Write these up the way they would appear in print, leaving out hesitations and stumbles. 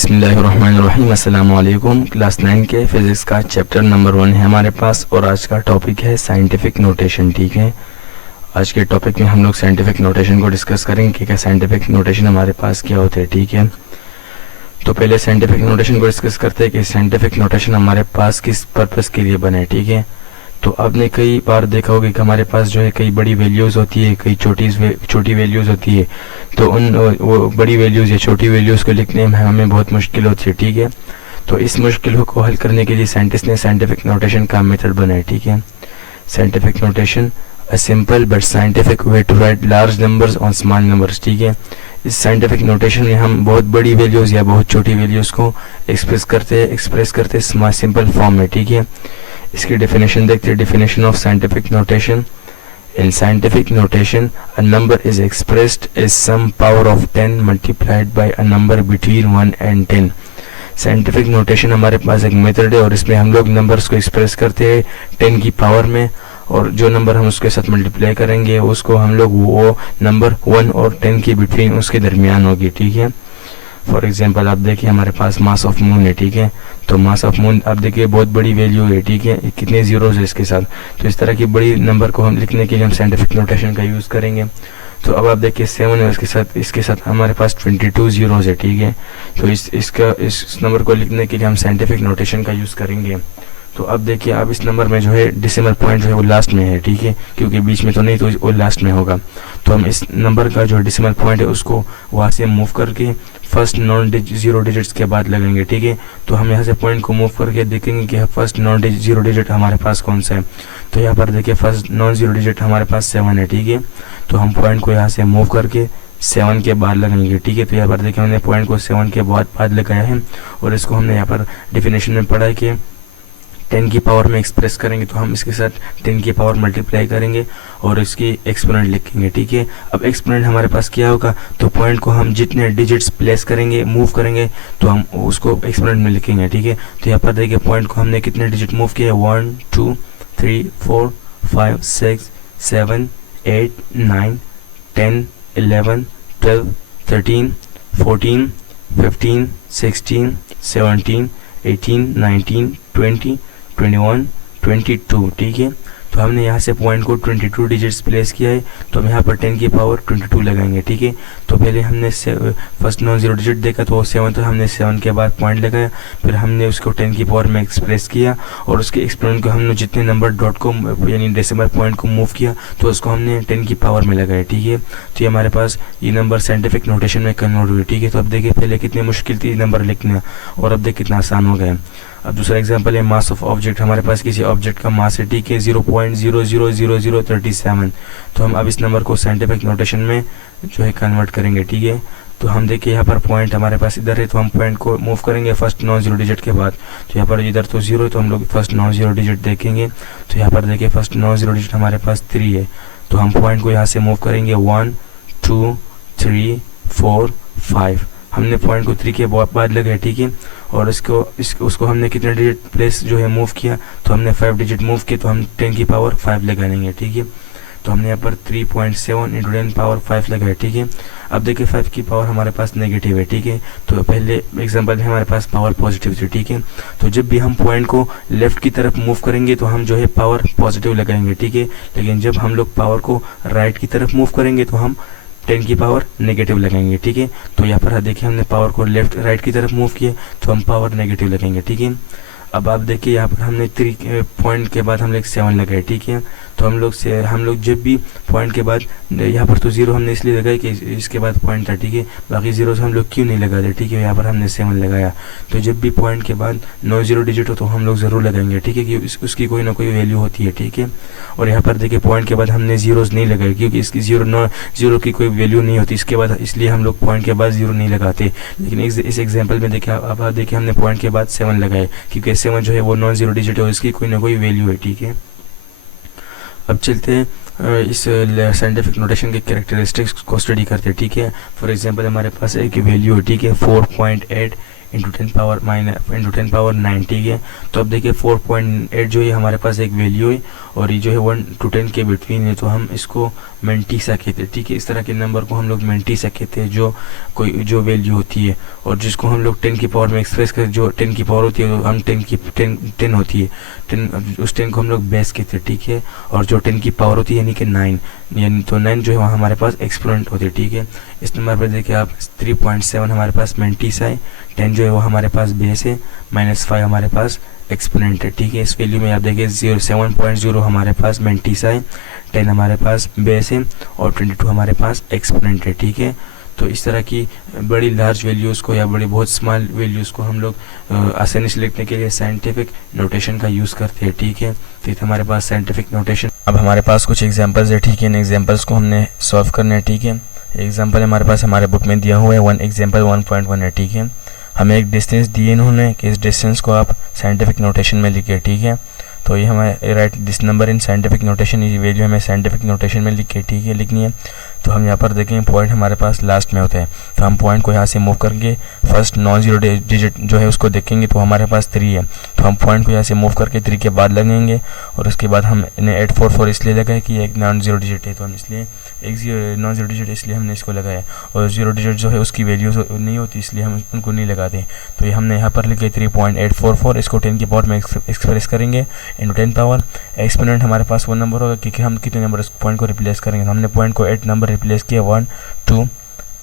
बिस्मिल्लाहिर्रहमानिर्रहीम। अस्सलाम वालेकुम। क्लास 9 के फिज़िक्स का चैप्टर नंबर 1 है हमारे पास और आज का टॉपिक है साइंटिफिक नोटेशन। ठीक है, आज के टॉपिक में हम लोग साइंटिफिक नोटेशन को डिस्कस करेंगे कि क्या साइंटिफिक नोटेशन हमारे पास क्या होते हैं। ठीक है, तो पहले साइंटिफिक नोटेशन को डिस्कस करते हैं कि साइंटिफिक नोटेशन हमारे पास किस पर्पज़ के लिए बने। ठीक है, तो आपने कई बार देखा होगा कि हमारे पास जो है कई बड़ी वैल्यूज़ होती है, कई छोटी वैल्यूज़ होती है। तो उन वो बड़ी वैल्यूज़ या छोटी वैल्यूज़ को लिखने में हमें बहुत मुश्किल होती है। ठीक है, तो इस मुश्किल को हल करने के लिए साइंटिस्ट ने साइंटिफिक नोटेशन का मेथड बनाया। ठीक है, scientific notation a simple but scientific way to write large numbers on small numbers. ठीक है, इस साइंटिफिक नोटेशन में हम बहुत बड़ी वैल्यूज़ या बहुत छोटी वैल्यूज़ को एक्सप्रेस करते हैं सिंपल फॉर्म में। ठीक है, इसकी डेफिनेशन देखते हैं। Definition of scientific notation: in scientific notation a number is expressed as some power of 10 multiplied by a number between 1 and 10। Scientific notation हमारे पास एक मेथड है और इसमें हम लोग नंबर्स को एक्सप्रेस करते हैं 10 की पावर में, और जो नंबर हम उसके साथ मल्टीप्लाई करेंगे उसको हम लोग वो नंबर 1 और 10 के बिटवीन उसके दरमियान होगी। ठीक है, फॉर एग्जांपल आप देखिए हमारे पास मास ऑफ मून है। ठीक है, तो मास ऑफ मून आप देखिए बहुत बड़ी वैल्यू है। ठीक है, कितने जीरोज है इसके साथ। तो इस तरह की बड़ी नंबर को हम लिखने के लिए हम साइंटिफिक नोटेशन का यूज़ करेंगे। तो अब आप देखिए 7 है, इसके साथ हमारे पास 22 जीरोज है। ठीक है, तो इस नंबर को लिखने के लिए हम साइंटिफिक नोटेशन का यूज़ करेंगे। तो अब देखिए अब इस नंबर में जो है डेसिमल पॉइंट जो है वो लास्ट में है। ठीक है, क्योंकि बीच में तो नहीं, तो वो लास्ट में होगा। तो हम इस नंबर का जो डेसिमल पॉइंट है उसको वहाँ से मूव करके फर्स्ट नॉन जीरो डिजिट्स के बाद लगेंगे। ठीक है, तो हम यहाँ से पॉइंट को मूव करके देखेंगे कि फर्स्ट नॉन जीरो डिजिट हमारे पास कौन सा है। तो यहाँ पर देखिए फर्स्ट नॉन जीरो डिजिट हमारे पास 7 है। ठीक है, तो हम पॉइंट को यहाँ से मूव करके 7 के बाद लगेंगे। ठीक है, तो यहाँ पर देखिए हमने पॉइंट को 7 के बाद लगाया है और इसको हमने यहाँ पर डिफिनेशन में पढ़ा है कि 10 की पावर में एक्सप्रेस करेंगे, तो हम इसके साथ 10 की पावर मल्टीप्लाई करेंगे और इसकी एक्सपोनेंट लिखेंगे। ठीक है, अब एक्सपोनेंट हमारे पास क्या होगा, तो पॉइंट को हम जितने डिजिट्स प्लेस करेंगे, मूव करेंगे, तो हम उसको एक्सपोनेंट में लिखेंगे। ठीक है, तो यहाँ पर देखिए पॉइंट को हमने कितने डिजिट मूव किया, 1 2 3 4 5 6 7 8 9 10 11 12 13 14 15 16 17 18 19 20 21 22। ठीक है, तो हमने यहाँ से पॉइंट को 22 डिजिट्स प्लेस किया है, तो हम यहाँ पर 10 की पावर 22 लगाएंगे। ठीक है, तो पहले हमने फर्स्ट नॉन जीरो डिजिट देखा तो वो 7, तो हमने 7 के बाद पॉइंट लगाया, फिर हमने उसको 10 की पावर में एक्सप्रेस किया और उसके एक्सपोनेंट को हमने जितने नंबर डॉट को यानी डेसिमल पॉइंट को मूव किया तो उसको हमने 10 की पावर में लगाया। ठीक है, तो ये हमारे पास ये नंबर साइंटिफिक नोटेशन में कन्वर्ट हुए। ठीक है, तो अब देखिए पहले कितनी मुश्किल थी नंबर लिखना और अब देखिए कितना आसान हो गया। अब दूसरा एग्जांपल है मास ऑफ ऑब्जेक्ट। हमारे पास किसी ऑब्जेक्ट का मास है, ठीक है, 0.00037। तो हम अब इस नंबर को साइंटिफिक नोटेशन में जो है कन्वर्ट करेंगे। ठीक है, तो हम देखिए यहाँ पर पॉइंट हमारे पास इधर है, तो हम पॉइंट को मूव करेंगे फर्स्ट नॉन जीरो डिजिट के बाद। तो यहाँ पर इधर तो 0 है, तो हम लोग फर्स्ट नॉन जीरो डिजिट देखेंगे। तो यहाँ पर देखिए फर्स्ट नॉन जीरो डिजिट हमारे पास 3 है, तो हम पॉइंट को यहाँ से मूव करेंगे 1 2 3 4 5। हमने पॉइंट को 3 के बाद लगाया। ठीक है, और उसको हमने कितने डिजिट प्लेस जो है मूव किया, तो हमने 5 डिजिट मूव किए, तो हम 10 की पावर 5 लगाएंगे। ठीक है, तो हमने यहाँ पर 3.7 × 10 पावर 5 लगाया। ठीक है, अब देखिए 5 की पावर हमारे पास नेगेटिव है। ठीक है, तो पहले एग्जांपल में हमारे पास पावर पॉजिटिव थी। ठीक है, तो जब भी हम पॉइंट को लेफ्ट की तरफ मूव करेंगे तो हम जो है पावर पॉजिटिव लगाएंगे। ठीक है, लेकिन जब हम लोग पावर को राइट की तरफ मूव करेंगे तो हम 10 की पावर नेगेटिव लगाएंगे। ठीक है, तो यहाँ पर देखिए हमने पावर को लेफ्ट राइट की तरफ मूव किए तो हम पावर नेगेटिव लगाएंगे। ठीक है, अब आप देखिए यहाँ पर हमने 3 पॉइंट के बाद हम लोग 7 लगाए। ठीक है, तो हम लोग जब भी पॉइंट के बाद यहाँ पर तो 0 हमने इसलिए लगाया कि इसके बाद पॉइंट था। ठीक है, बाकी 0 हम लोग क्यों नहीं लगाते। ठीक है, यहाँ पर हमने 7 लगाया, तो जब भी पॉइंट के बाद नॉन जीरो डिजिट हो तो हम लोग ज़रूर लगाएंगे। ठीक है, कि उसकी कोई ना कोई वैल्यू होती है। ठीक है, और यहाँ पर देखिए पॉइंट के बाद हमने जीरोज़ नहीं लगाए क्योंकि इसकी जीरो की कोई वैल्यू नहीं होती इसके बाद, इसलिए हम लोग पॉइंट के बाद 0 नहीं लगाते। लेकिन इस एग्जाम्पल में देखिए अब देखिए हमने पॉइंट के बाद 7 लगाए क्योंकि 7 जो है वो नॉन जीरो डिजिट है और इसकी कोई ना कोई वैल्यू है। ठीक है, अब चलते हैं इस साइंटिफिक नोटेशन के कैरेक्टरिस्टिक्स को स्टडी करते हैं। ठीक है, फॉर एग्जांपल हमारे पास एक वैल्यू है, ठीक है, 4.8 इंटू 10 पावर 9, ठीक है। तो अब देखिए 4.8 जो है हमारे पास एक वैल्यू है और ये जो है 1 to 10 के बिटवीन है, तो हम इसको मेंटीसा कहते हैं, ठीक है। इस तरह के नंबर को हम लोग मेंटीसा कहते हैं, जो वैल्यू होती है और जिसको हम लोग 10 की पावर में एक्सप्रेस कर, जो 10 की पावर होती है तो हम 10 होती है 10, उस 10 को हम लोग बेस कहते हैं, ठीक है। और जो 10 की पावर होती है यानी कि 9, यानी तो 9 जो है वहाँ हमारे पास एक्सपोनेंट होती है, ठीक है। इस नंबर पर देखिए आप 3.7 हमारे पास मेंटीसा है, 10 जो है वो हमारे पास बेस है, -5 हमारे पास एक्सपोनेंट है, ठीक है। इस वैल्यू में आप देखिए 7.0 हमारे पास मेंटीसा है, 10 हमारे पास बेस है और 22 हमारे पास एक्सपोनेंट है, ठीक है। तो इस तरह की बड़ी लार्ज वैल्यूज़ को या बड़ी बहुत स्मॉल वैल्यूज़ को हम लोग आसानी से लिखने के लिए साइंटिफिक नोटेशन का यूज़ करते हैं, ठीक है। तो हमारे पास साइंटिफिक नोटेशन। अब हमारे पास कुछ एग्जांपल्स है, ठीक है। इन एग्जांपल्स को हमने सॉल्व करना है, ठीक है। एग्जांपल हमारे पास हमारे बुक में दिया हुआ है, 1 एग्जांपल 1.1 है, ठीक है। हमें एक डिस्टेंस दिए इन्होंने कि इस डिस्टेंस को आप साइंटिफिक नोटेशन में लिखिए, ठीक है। तो ये हमें right this number in scientific notation, ये वैल्यू हमें साइंटिफिक नोटेशन में लिख के, ठीक है, लिखनी है। तो हम यहाँ पर देखेंगे पॉइंट हमारे पास लास्ट में होता है, तो हम पॉइंट को यहाँ से मूव करके फर्स्ट नॉन जीरो डिजिट जो है उसको देखेंगे, तो हमारे पास 3 है। तो हम पॉइंट को यहाँ से मूव करके 3 के बाद लगेंगे और उसके बाद हम इन्हें 844 इसलिए लगाए कि एक नॉन जीरो डिजिट है, तो हम इसलिए एक नॉन जीरो डिजिट इसलिए हमने इसको लगाया। और जीरो डिजिट जो है उसकी वैल्यू नहीं होती इसलिए हम उनको नहीं लगाते। तो ये हमने यहाँ पर लिखे 3.844, इसको 10 की पावर में एक्सप्रेस करेंगे इंटू 10 पावर। एक्सपोनेंट हमारे पास वो नंबर होगा क्योंकि हम कितने नंबर पॉइंट को रिप्लेस करेंगे। हमने पॉइंट को 8 नंबर रिप्लेस किया, 1 2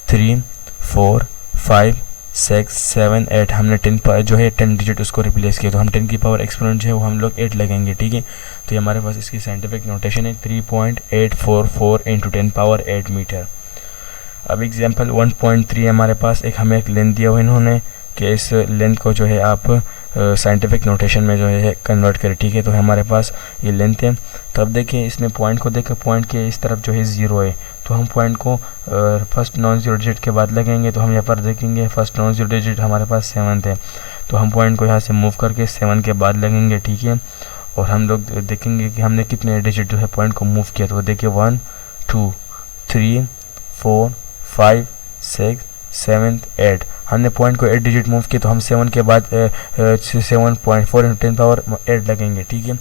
3 4 5 6 7 8। हमने 10 जो है 10 डिजिट उसको रिप्लेस किया, तो हम 10 की पावर एक्सपोनेंट जो है वो हम लोग 8 लगेंगे, ठीक है। तो ये हमारे पास इसकी साइंटिफिक नोटेशन है 3.844 इंटू 10 पावर 8 मीटर। अब एग्जांपल 1.3 हमारे पास हमें एक लेंथ दिया हुआ इन्होंने कि इस लेंथ को जो है आप साइंटिफिक नोटेशन में जो है कन्वर्ट करें, ठीक है। तो हमारे पास ये लेंथ है। तो अब देखिए इसमें पॉइंट को देखें, पॉइंट के इस तरफ जो है 0 है, तो हम पॉइंट को फर्स्ट नॉन जीरो डिजिट के बाद लगेंगे। तो हम यहाँ पर देखेंगे फर्स्ट नॉन जीरो डिजिट हमारे पास 7 है, तो हम पॉइंट को यहाँ से मूव करके 7 के बाद लगेंगे, ठीक है। और हम लोग देखेंगे कि हमने कितने डिजिट जो है पॉइंट को मूव किया। तो देखिए 1 2 3 4 5 6 7 8। हमने पॉइंट को 8 डिजिट मूव किया, तो हम 7 के बाद 7.4 इंटू 10 पावर 8 लगेंगे, ठीक है।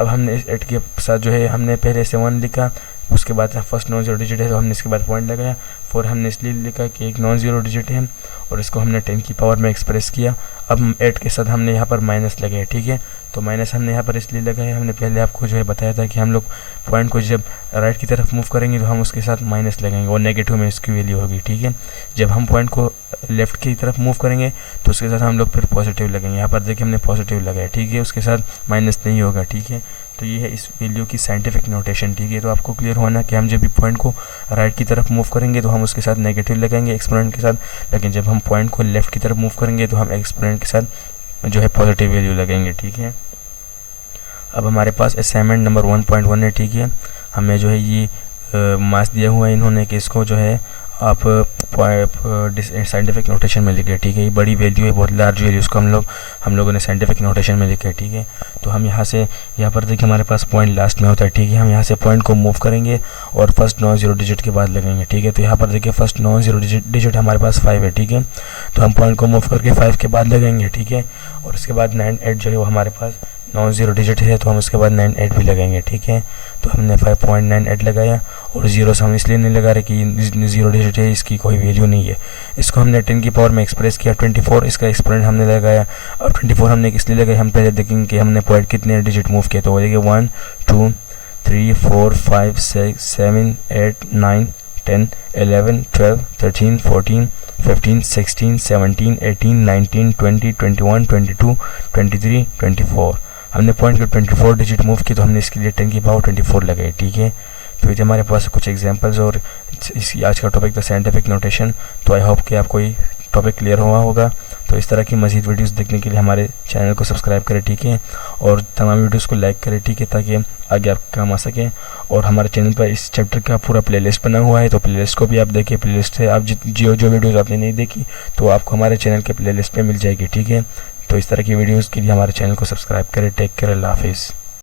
अब हमने इस 8 के साथ जो है हमने पहले 7 लिखा, उसके बाद फर्स्ट नॉन जीरो डिजिट है तो हमने इसके बाद पॉइंट लगाया। 4 हमने इसलिए लिखा कि एक नॉन जीरो डिजिट है और इसको हमने 10 की पावर में एक्सप्रेस किया। अब 8 के साथ हमने यहाँ पर माइनस लगाया, ठीक है। तो माइनस हमने यहाँ पर इसलिए लगाया, हमने पहले आपको जो है बताया था कि हम लोग पॉइंट को जब राइट की तरफ मूव करेंगे तो हम उसके साथ माइनस लगाएंगे और नेगेटिव में इसकी वैल्यू होगी, ठीक है। जब हम पॉइंट को लेफ्ट की तरफ मूव करेंगे तो उसके साथ हम लोग फिर पॉजिटिव लगाएंगे। यहाँ पर देखिए हमने पॉजिटिव लगाया, ठीक है, उसके साथ माइनस नहीं होगा, ठीक है। तो ये है इस वैल्यू की साइंटिफिक नोटेशन, ठीक है। तो आपको क्लियर होना कि हम जब भी पॉइंट को राइट की तरफ मूव करेंगे तो हम उसके साथ नेगेटिव लगाएंगे एक्सपोनेंट के साथ, लेकिन जब हम पॉइंट को लेफ्ट की तरफ मूव करेंगे तो हम एक्सपोनेंट के साथ जो है पॉजिटिव वैल्यू लगेंगे, ठीक है। अब हमारे पास असाइनमेंट नंबर 1.1 है, ठीक है। हमें जो है ये मार्क्स दिया हुआ है इन्होंने कि इसको जो है आप साइंटिफिक नोटेशन में लिखे, ठीक है। ये बड़ी वैल्यू है, बहुत लार्ज वैल्यू, उसको हम लोगों ने साइंटिफिक नोटेशन में लिखा है, ठीक है। तो हम यहाँ पर देखिए हमारे पास पॉइंट लास्ट में होता है, ठीक है। हम यहाँ से पॉइंट को मूव करेंगे और फर्स्ट नॉन जीरो डिजिट के बाद लगेंगे, ठीक है। तो यहाँ पर देखिए फर्स्ट नॉन जीरो डिजिट हमारे पास 5 है, ठीक है। तो हम पॉइंट को मूव करके 5 के बाद लगेंगे, ठीक है। और उसके बाद 9 8 जो है वो हमारे पास नॉन जीरो डिजिट है, तो हम उसके बाद 9 8 भी लगाएंगे, ठीक है। तो हमने 5.98 लगाया और जीरो से हम इसलिए नहीं लगा रहे कि जीरो डिजिट है, इसकी कोई वैल्यू नहीं है। इसको हमने 10 की पावर में एक्सप्रेस किया, 24 इसका एक्सपोनेंट हमने लगाया। और 24 हमने इसलिए लगाया, हम पहले देखेंगे कि हमने पॉइंट कितने डिजिट मूव किए। तो वो देखिए 1 2 3 4 5 6 7 8 9 10 11 12 13 14 15 16 17 18 19 20 21 22 23 24। हमने पॉइंट को 24 डिजिट मूव की, तो हमने इसके लिए 10 की पावर 24 लगाई, ठीक है। तो ये हमारे पास कुछ एग्जांपल्स और इस आज का टॉपिक था साइंटिफिक नोटेशन। तो आई होप कि आपको ये टॉपिक क्लियर हुआ होगा। तो इस तरह की मज़ीद वीडियोस देखने के लिए हमारे चैनल को सब्सक्राइब करें, ठीक है। और तमाम वीडियोस को लाइक करें, ठीक है, ताकि आगे आप काम आ सकें। और हमारे चैनल पर इस चैप्टर का पूरा प्लेलिस्ट बना हुआ है, तो प्लेलिस्ट को भी आप देखिए। प्लेलिस्ट से आप जो वीडियोज़ आपने नहीं देखी तो आपको हमारे चैनल के प्लेलिस्ट पर मिल जाएगी, ठीक है। तो इस तरह की वीडियोस के लिए हमारे चैनल को सब्सक्राइब करें। टेक केयर, अल्लाह हाफिज़।